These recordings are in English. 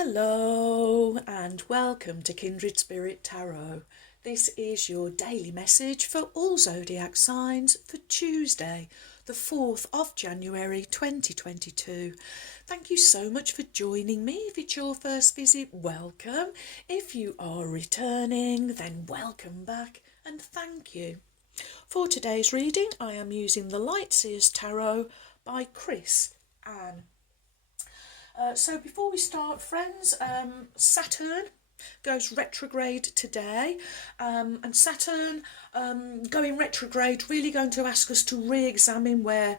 Hello and welcome to Kindredspirittarot. This is your daily message for all zodiac signs for Tuesday, the 4th of January 2022. Thank you so much for joining me. If it's your first visit, welcome. If you are returning, then welcome back and thank you. For today's reading, I am using the Lightseers Tarot by Chris Ann. So before we start, friends, Saturn goes retrograde today, and Saturn going retrograde really going to ask us to re-examine where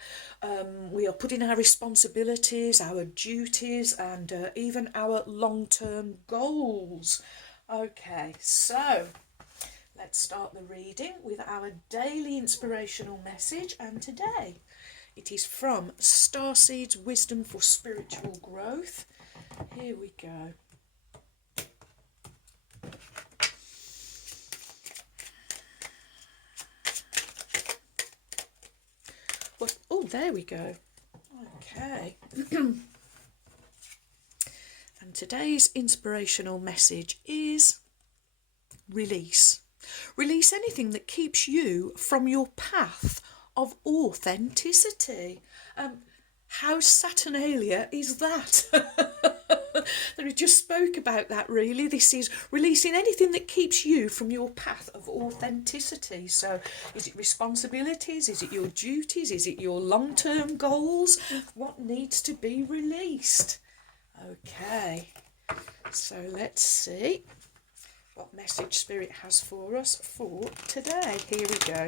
we are putting our responsibilities, our duties, and even our long-term goals. Okay, so let's start the reading with our daily inspirational message, and today it is from Starseed's Wisdom for Spiritual Growth. Here we go. Well, oh, there we go. Okay. And today's inspirational message is release. Release anything that keeps you from your path of authenticity. How Saturnalia is that? That we just spoke about that, really. This is releasing anything that keeps you from your path of authenticity. So is it responsibilities? Is it your duties? Is it your long-term goals? What needs to be released? Okay, so let's see what message Spirit has for us for today. Here we go.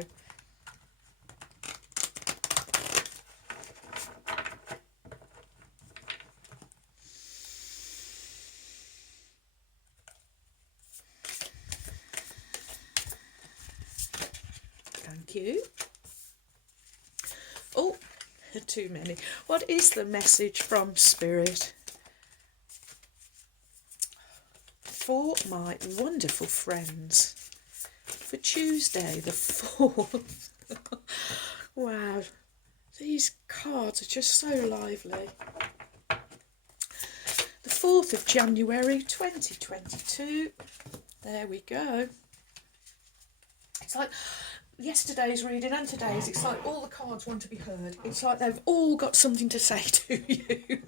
Thank you. Oh, too many. What is the message from Spirit for my wonderful friends for Tuesday the 4th? Wow, these cards are just so lively. The 4th of January 2022. There we go. It's like yesterday's reading and today's, it's like all the cards want to be heard. It's like they've all got something to say to you.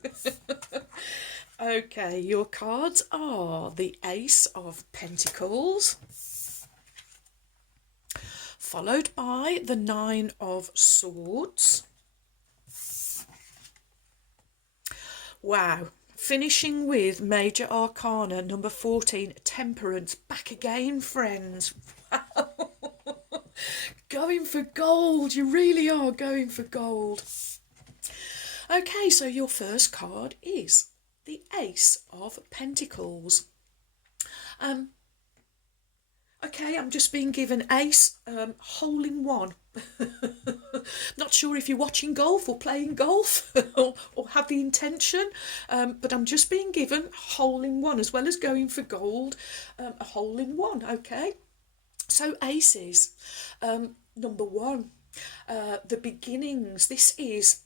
Okay, your cards are the Ace of Pentacles, followed by the Nine of Swords. Wow. Finishing with Major Arcana number 14, Temperance. Back again, friends. Wow. Going for gold. You really are going for gold. Okay, so your first card is the Ace of Pentacles. Okay, I'm just being given Ace, hole in one. Not sure if you're watching golf or playing golf or have the intention, but I'm just being given hole in one as well as going for gold, a hole in one. Okay, so aces, number one, the beginnings. This is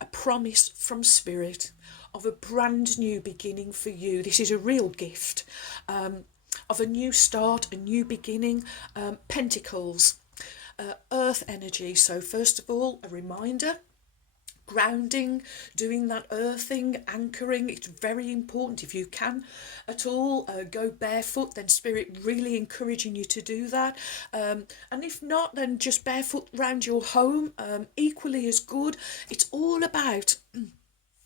a promise from Spirit of a brand new beginning for you. This is a real gift of a new start, a new beginning. Pentacles, earth energy. So first of all, a reminder, grounding, doing that earthing, anchoring. It's very important. If you can at all go barefoot, then Spirit really encouraging you to do that, and if not, then just barefoot round your home, equally as good. It's all about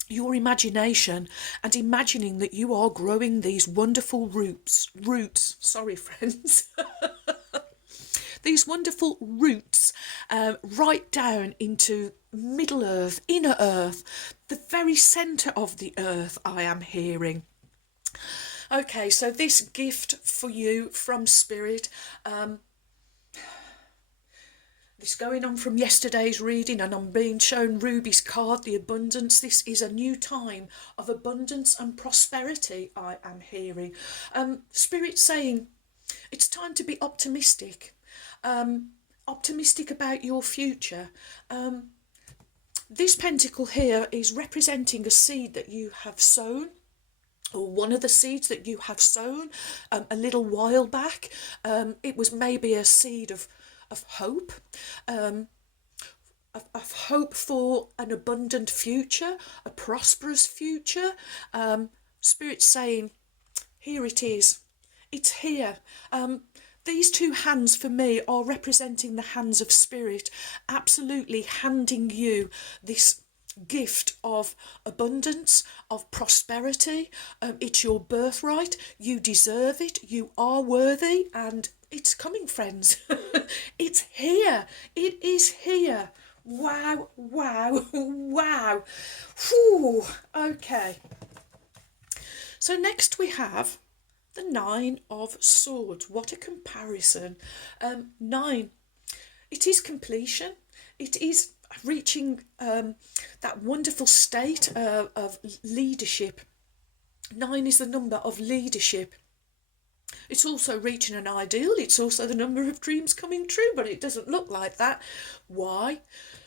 your imagination and imagining that you are growing these wonderful roots, sorry friends, these wonderful roots right down into Middle Earth, Inner Earth, the very centre of the earth, I am hearing. Okay, so this gift for you from Spirit, this going on from yesterday's reading, and I'm being shown Ruby's card, the abundance. This is a new time of abundance and prosperity, I am hearing. Spirit saying it's time to be optimistic. Optimistic about your future. This pentacle here is representing a seed that you have sown or one of the seeds that you have sown a little while back. It was maybe a seed of hope, of hope for an abundant future, a prosperous future. Spirit's saying, here it is. It's here. These two hands for me are representing the hands of Spirit, absolutely handing you this gift of abundance, of prosperity. It's your birthright. You deserve it. You are worthy, and it's coming, friends. It's here. It is here. Wow, wow, wow. Whew. Okay. So next we have the Nine of Swords. What a comparison. 9. It is completion. It is reaching that wonderful state of leadership. 9 is the number of leadership. It's also reaching an ideal. It's also the number of dreams coming true, but it doesn't look like that. Why?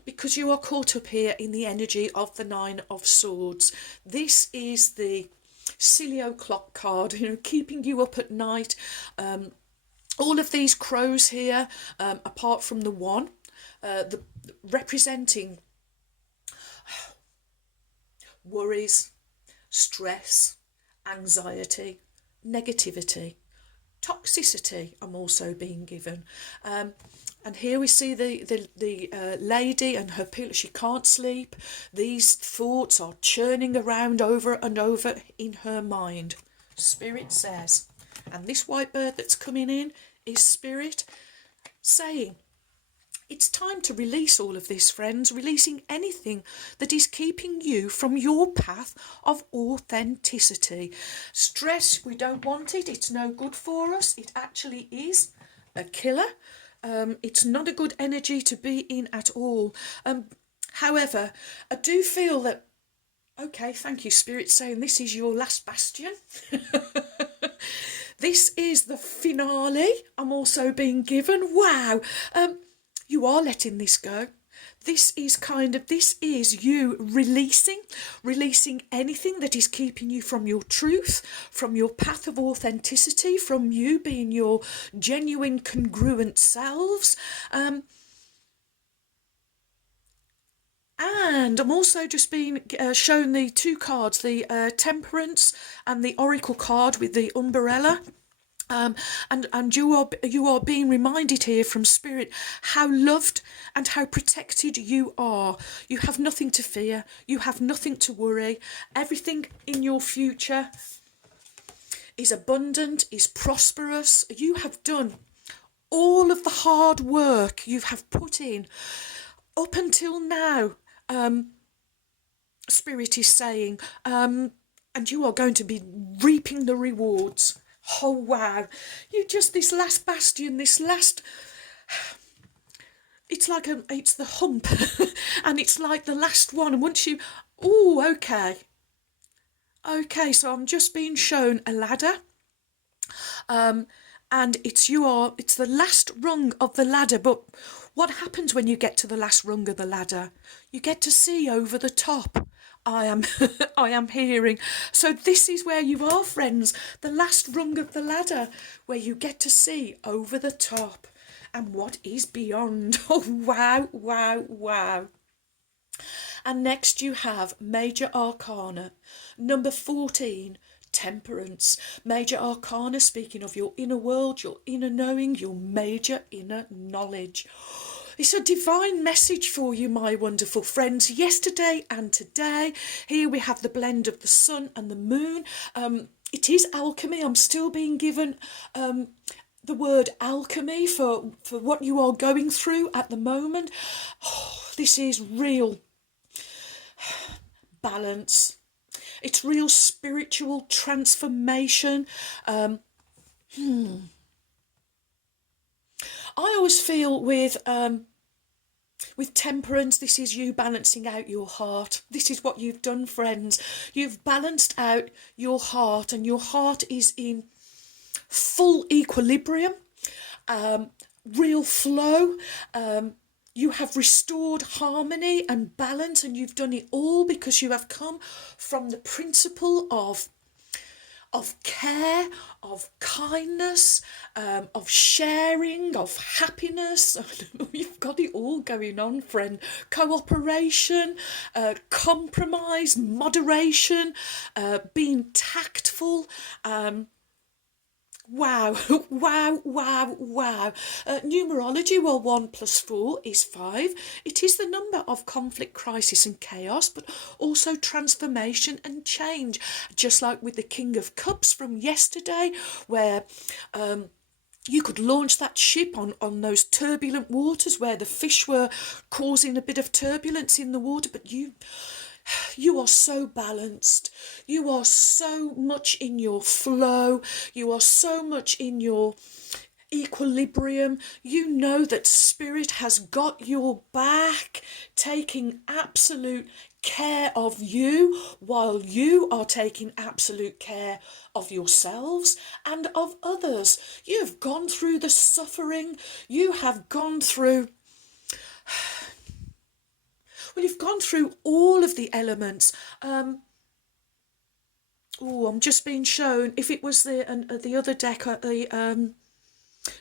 Because you are caught up here in the energy of the Nine of Swords. This is the silly o'clock card, keeping you up at night. All of these crows here, apart from the one, representing worries, stress, anxiety, negativity, toxicity. I'm also being given. And here we see the lady and her pillow. She can't sleep. These thoughts are churning around over and over in her mind. Spirit says, and this white bird that's coming in is Spirit saying, it's time to release all of this, friends, releasing anything that is keeping you from your path of authenticity. Stress, we don't want it. It's no good for us. It actually is a killer. It's not a good energy to be in at all. However, I do feel that, okay, thank you, Spirit, saying this is your last bastion. This is the finale. I'm also being given. Wow. You are letting this go. This is you releasing anything that is keeping you from your truth, from your path of authenticity, from you being your genuine, congruent selves. And I'm also just being shown the two cards, the Temperance and the Oracle card with the umbrella. And you are being reminded here from Spirit how loved and how protected you are. You have nothing to fear. You have nothing to worry. Everything in your future is abundant, is prosperous. You have done all of the hard work you have put in up until now. Spirit is saying, and you are going to be reaping the rewards. Oh, wow. This last bastion, it's the hump. And it's like the last one. And once you, okay. Okay, so I'm just being shown a ladder. And it's the last rung of the ladder. But what happens when you get to the last rung of the ladder? You get to see over the top. I am hearing. So this is where you are, friends. The last rung of the ladder, where you get to see over the top and what is beyond. Oh, wow, wow, wow. And next you have Major Arcana, number 14, Temperance. Major Arcana, speaking of your inner world, your inner knowing, your major inner knowledge. It's a divine message for you, my wonderful friends. Yesterday and today, here we have the blend of the sun and the moon. It is alchemy. I'm still being given the word alchemy for what you are going through at the moment. This is real balance. It's real spiritual transformation. I always feel with Temperance, this is you balancing out your heart. This is what you've done, friends. You've balanced out your heart, and your heart is in full equilibrium, real flow. You have restored harmony and balance, and you've done it all because you have come from the principle of of care, of kindness, of sharing, of happiness. You've got it all going on, friend. Cooperation, compromise, moderation, being tactful. Wow, wow, wow, wow. Numerology, well, 1 + 4 is 5. It is the number of conflict, crisis, and chaos, but also transformation and change. Just like with the King of Cups from yesterday, where you could launch that ship on those turbulent waters where the fish were causing a bit of turbulence in the water, but you are so balanced. You are so much in your flow. You are so much in your equilibrium. You know that Spirit has got your back, taking absolute care of you while you are taking absolute care of yourselves and of others. You have gone through the suffering. You have gone through... Well, you've gone through all of the elements. I'm just being shown. If it was the other deck, the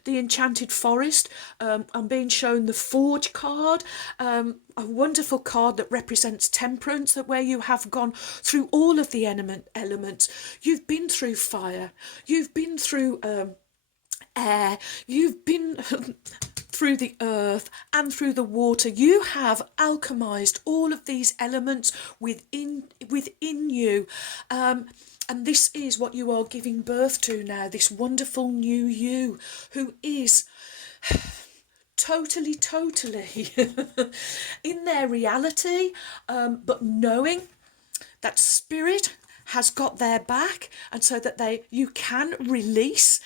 Enchanted Forest, I'm being shown the Forge card, a wonderful card that represents Temperance, that where you have gone through all of the elements. You've been through fire. You've been through air. You've been through the earth and through the water. You have alchemized all of these elements within you, and this is what you are giving birth to now, this wonderful new you, who is totally in their reality, but knowing that Spirit has got their back, and so that you can release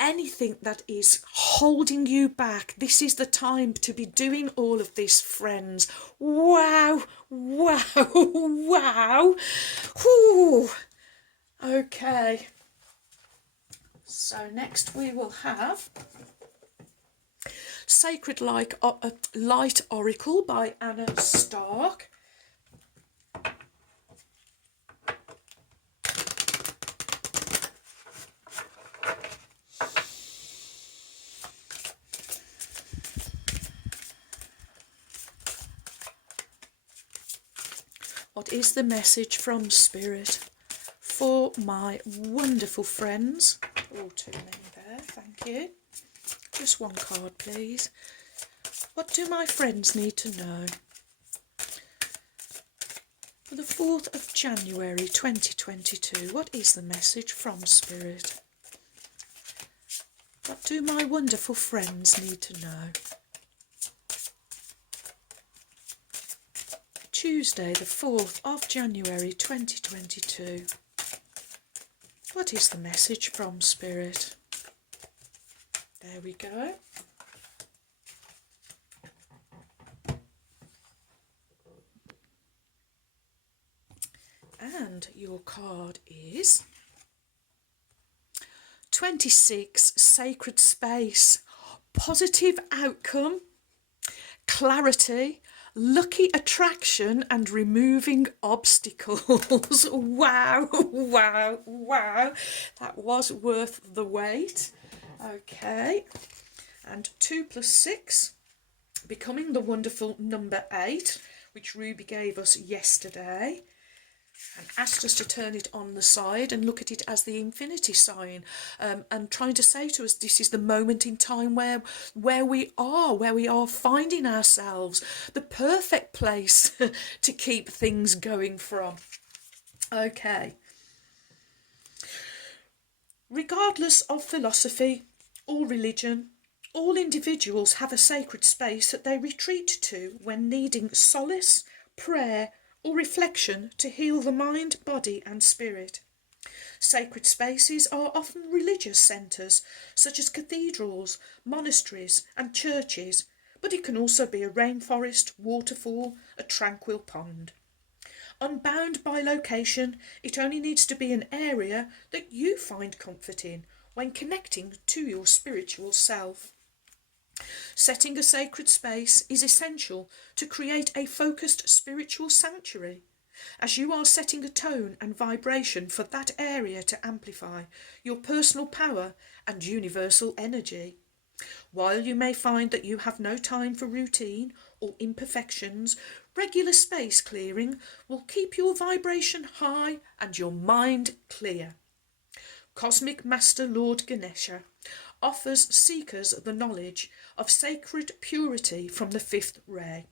anything that is holding you back. This is the time to be doing all of this, friends. Wow, wow, wow. Whew. Okay. So next we will have Sacred Light Oracle by Anna Stark. What is the message from Spirit for my wonderful friends? All too many there, thank you. Just one card, please. What do my friends need to know? For the 4th of January 2022, what is the message from Spirit? What do my wonderful friends need to know? Tuesday, the 4th of January 2022. What is the message from Spirit? There we go. And your card is 26, Sacred Space, positive outcome, clarity, lucky attraction, and removing obstacles. Wow, wow, wow. That was worth the wait. Okay. And 2 + 6, becoming the wonderful number 8, which Ruby gave us yesterday, and asked us to turn it on the side and look at it as the infinity sign, and trying to say to us, this is the moment in time where we are finding ourselves, the perfect place to keep things going from. Okay. Regardless of philosophy or religion, all individuals have a sacred space that they retreat to when needing solace, prayer, or reflection to heal the mind, body, and spirit. Sacred spaces are often religious centres, such as cathedrals, monasteries, and churches, but it can also be a rainforest, waterfall, a tranquil pond. Unbound by location, it only needs to be an area that you find comfort in when connecting to your spiritual self. Setting a sacred space is essential to create a focused spiritual sanctuary. as you are setting a tone and vibration for that area to amplify your personal power and universal energy. While you may find that you have no time for routine or imperfections, regular space clearing will keep your vibration high and your mind clear. Cosmic Master Lord Ganesha offers seekers the knowledge of sacred purity from the fifth ray.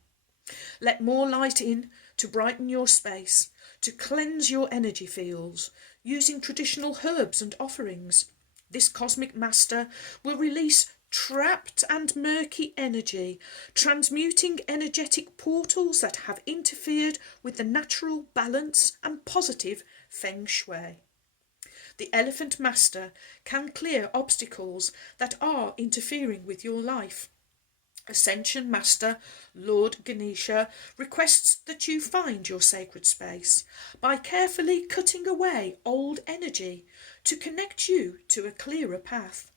Let more light in to brighten your space, to cleanse your energy fields, using traditional herbs and offerings. This Cosmic Master will release trapped and murky energy, transmuting energetic portals that have interfered with the natural balance and positive feng shui. The Elephant Master can clear obstacles that are interfering with your life. Ascension Master Lord Ganesha requests that you find your sacred space by carefully cutting away old energy to connect you to a clearer path.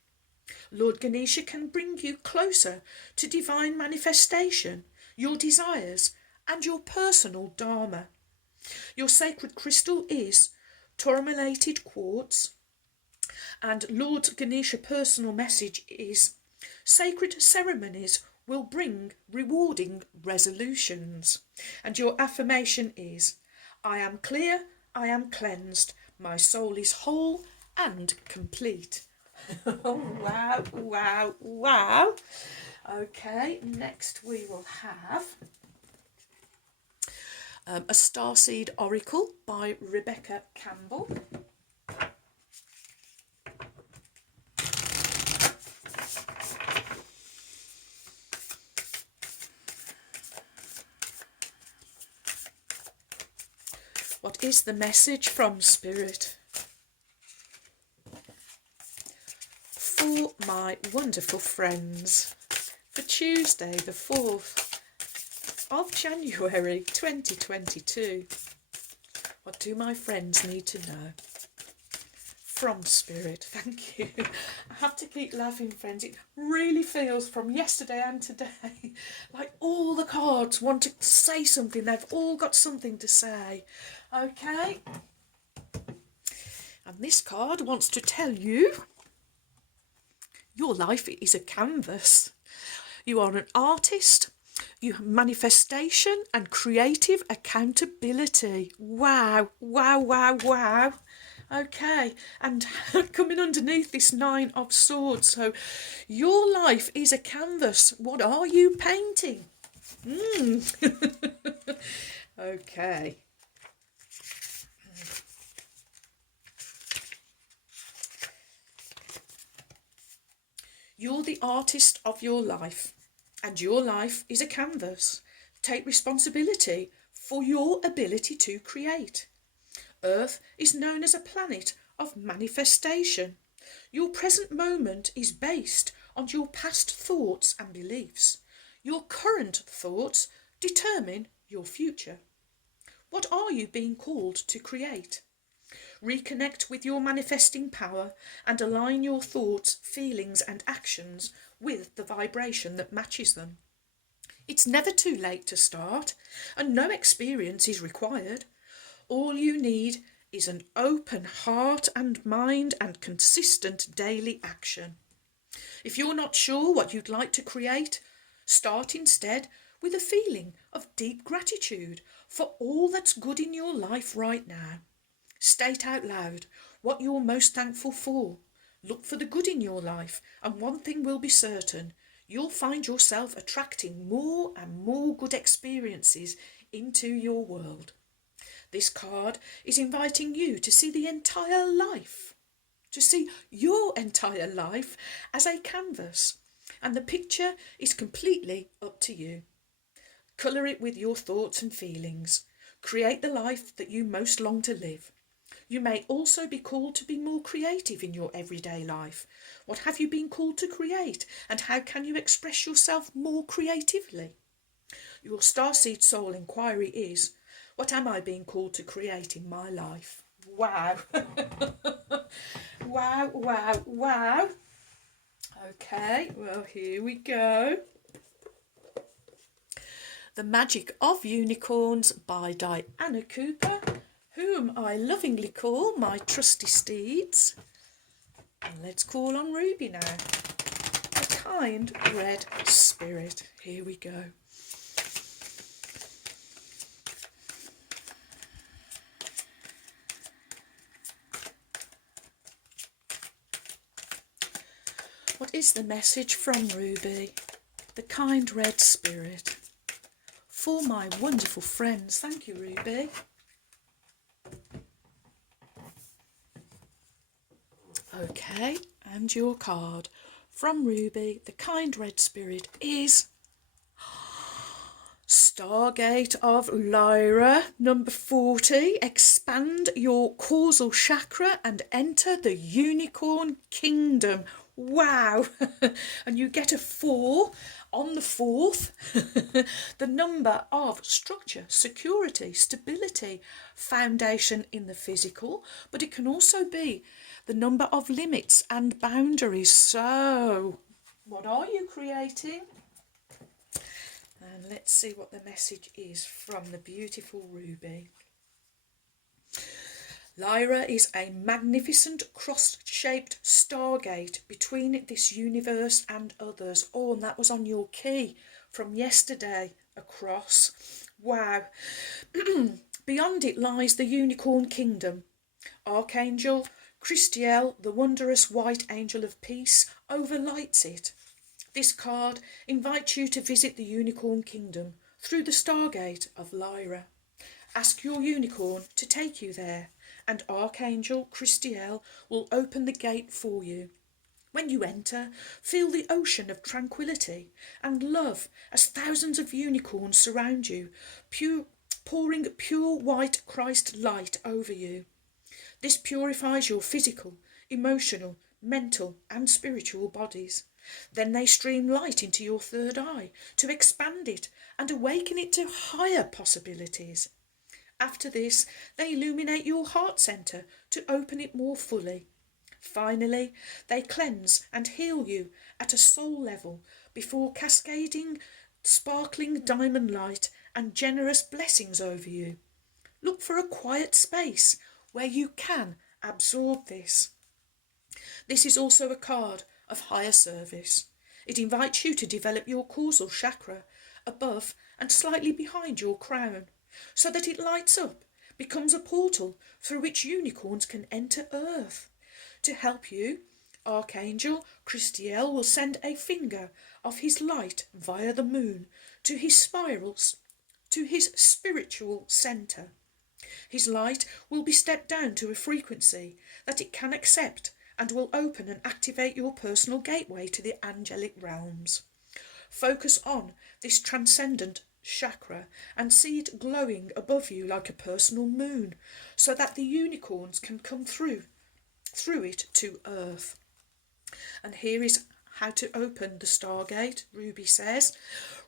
Lord Ganesha can bring you closer to divine manifestation, your desires, and your personal dharma. Your sacred crystal is tourmalated quartz, and Lord Ganesha's personal message is: sacred ceremonies will bring rewarding resolutions. And your affirmation is: I am clear, I am cleansed, my soul is whole and complete. Oh, wow, wow, wow. Okay, next we will have a Starseed Oracle by Rebecca Campbell. What is the message from Spirit for my wonderful friends for Tuesday the 4th of January 2022? What do my friends need to know from Spirit? Thank you. I have to keep laughing, friends. It really feels from yesterday and today like all the cards want to say something. They've all got something to say. Okay. And this card wants to tell you your life is a canvas. You are an artist. You have manifestation and creative accountability. Wow, wow, wow, wow. Okay, and coming underneath this 9 of Swords, so your life is a canvas. What are you painting? Okay. You're the artist of your life, and your life is a canvas. Take responsibility for your ability to create. Earth is known as a planet of manifestation. Your present moment is based on your past thoughts and beliefs. Your current thoughts determine your future. What are you being called to create? Reconnect with your manifesting power and align your thoughts, feelings and actions with the vibration that matches them. It's never too late to start, and no experience is required. All you need is an open heart and mind and consistent daily action. If you're not sure what you'd like to create, start instead with a feeling of deep gratitude for all that's good in your life right now. State out loud what you're most thankful for. Look for the good in your life, and one thing will be certain: you'll find yourself attracting more and more good experiences into your world. This card is inviting you to see the entire life, to see your entire life as a canvas, and the picture is completely up to you. Colour it with your thoughts and feelings. Create the life that you most long to live. You may also be called to be more creative in your everyday life. What have you been called to create, and how can you express yourself more creatively? Your Starseed Soul inquiry is: what am I being called to create in my life? Wow. Wow, wow, wow. Okay, well, here we go. The Magic of Unicorns by Diana Cooper, whom I lovingly call my trusty steeds. And let's call on Ruby now. A kind red spirit. Here we go. What is the message from Ruby, the kind red spirit, for my wonderful friends? Thank you, Ruby. Okay, and your card from Ruby, the kind red spirit, is Stargate of Lyra, number 40. Expand your causal chakra and enter the unicorn kingdom. Wow. And you get a 4 on the 4th. The number of structure, security, stability, foundation in the physical, but it can also be the number of limits and boundaries. So what are you creating? And let's see what the message is from the beautiful Ruby. Lyra is a magnificent cross-shaped stargate between this universe and others. Oh, and that was on your key from yesterday, across. Wow. Beyond it lies the unicorn kingdom. Archangel Christiel, the wondrous white angel of peace, overlights it. This card invites you to visit the unicorn kingdom through the stargate of Lyra. Ask your unicorn to take you there, and Archangel Christiel will open the gate for you. When you enter, feel the ocean of tranquility and love as thousands of unicorns surround you, pouring pure white Christ light over you. This purifies your physical, emotional, mental and spiritual bodies. Then they stream light into your third eye to expand it and awaken it to higher possibilities. After this, they illuminate your heart centre to open it more fully. Finally, they cleanse and heal you at a soul level before cascading sparkling diamond light and generous blessings over you. Look for a quiet space where you can absorb this. This is also a card of higher service. It invites you to develop your causal chakra above and slightly behind your crown, so that it lights up, becomes a portal through which unicorns can enter Earth. To help you, Archangel Christiel will send a finger of his light via the moon to his spirals, to his spiritual centre. His light will be stepped down to a frequency that it can accept and will open and activate your personal gateway to the angelic realms. Focus on this transcendent chakra and see it glowing above you like a personal moon, so that the unicorns can come through it to Earth. And here is how to open the Stargate. Ruby says,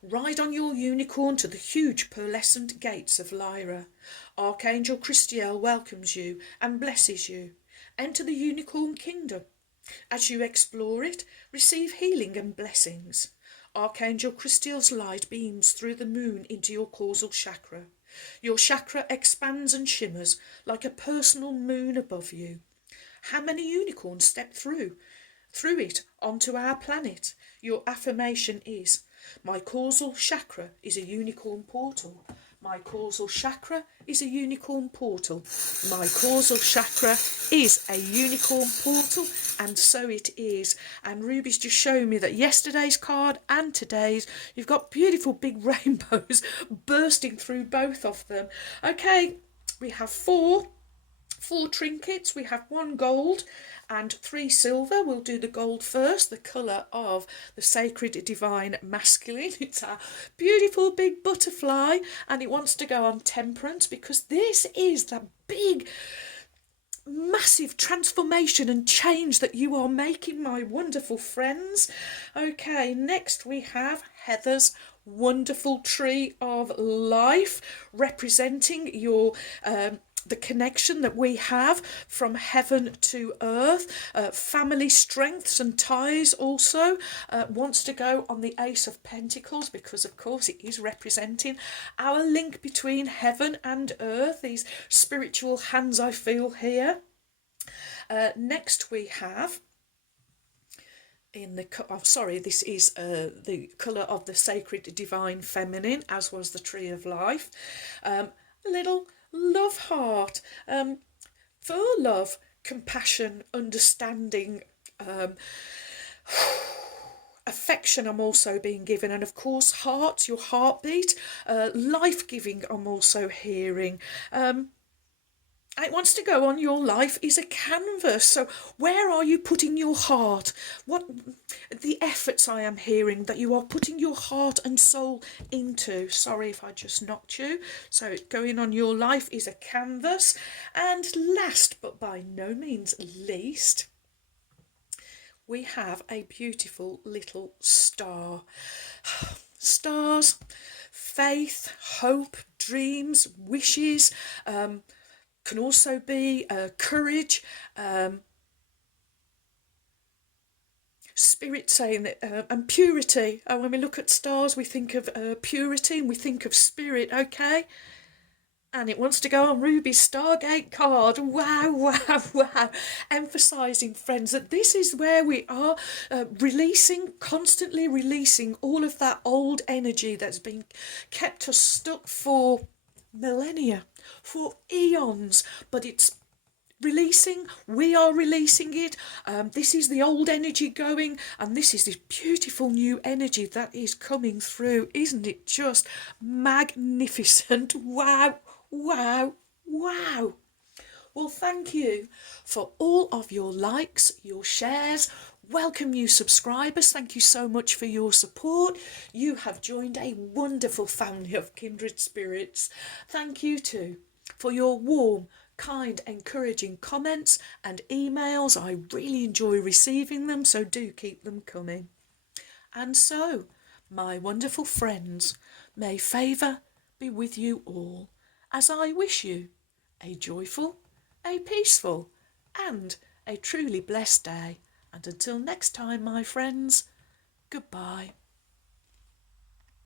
ride on your unicorn to the huge pearlescent gates of Lyra. Archangel Christiel welcomes you and blesses you. Enter the unicorn kingdom. As you explore it, receive healing and blessings. Archangel Christiel's light beams through the moon into your causal chakra. Your chakra expands and shimmers like a personal moon above you. How many unicorns step through it onto our planet? Your affirmation is, my causal chakra is a unicorn portal. My causal chakra is a unicorn portal. My causal chakra is a unicorn portal, and so it is. And Ruby's just showing me that yesterday's card and today's, you've got beautiful big rainbows bursting through both of them. Okay, we have four trinkets. We have 1 gold and 3 silver. We'll do the gold first, the colour of the sacred divine masculine. It's a beautiful big butterfly, and it wants to go on Temperance, because this is the big massive transformation and change that you are making, my wonderful friends. Okay, next we have Heather's wonderful tree of life, representing your the connection that we have from heaven to earth, family strengths and ties also wants to go on the Ace of Pentacles, because of course it is representing our link between heaven and earth, these spiritual hands I feel here. Next we have in the this is the colour of the sacred divine feminine, as was the Tree of Life, a little love heart, for love, compassion, understanding, affection I'm also being given, and of course heart, your heartbeat, life-giving I'm also hearing. It wants to go on your life is a canvas. So where are you putting your heart? What the efforts I am hearing that you are putting your heart and soul into. Sorry if I just knocked you. So going on your life is a canvas. And last but by no means least, we have a beautiful little star. Stars, faith, hope, dreams, wishes, can also be courage, spirit saying that, and purity. When we look at stars, we think of purity and we think of spirit, okay? And it wants to go on Ruby's Stargate card. Wow, wow, wow. Emphasising, friends, that this is where we are releasing, constantly releasing all of that old energy that's been kept us stuck for millennia, for eons, but it's releasing, we are releasing it. This is the old energy going, and this is this beautiful new energy that is coming through. Isn't it just magnificent? Wow, wow, wow. Well, thank you for all of your likes, your shares. Welcome new subscribers. Thank you so much for your support. You have joined a wonderful family of kindred spirits. Thank you too for your warm, kind, encouraging comments and emails. I really enjoy receiving them, so do keep them coming. And so, my wonderful friends, may favour be with you all, as I wish you a joyful, a peaceful, and a truly blessed day. And until next time, my friends, goodbye.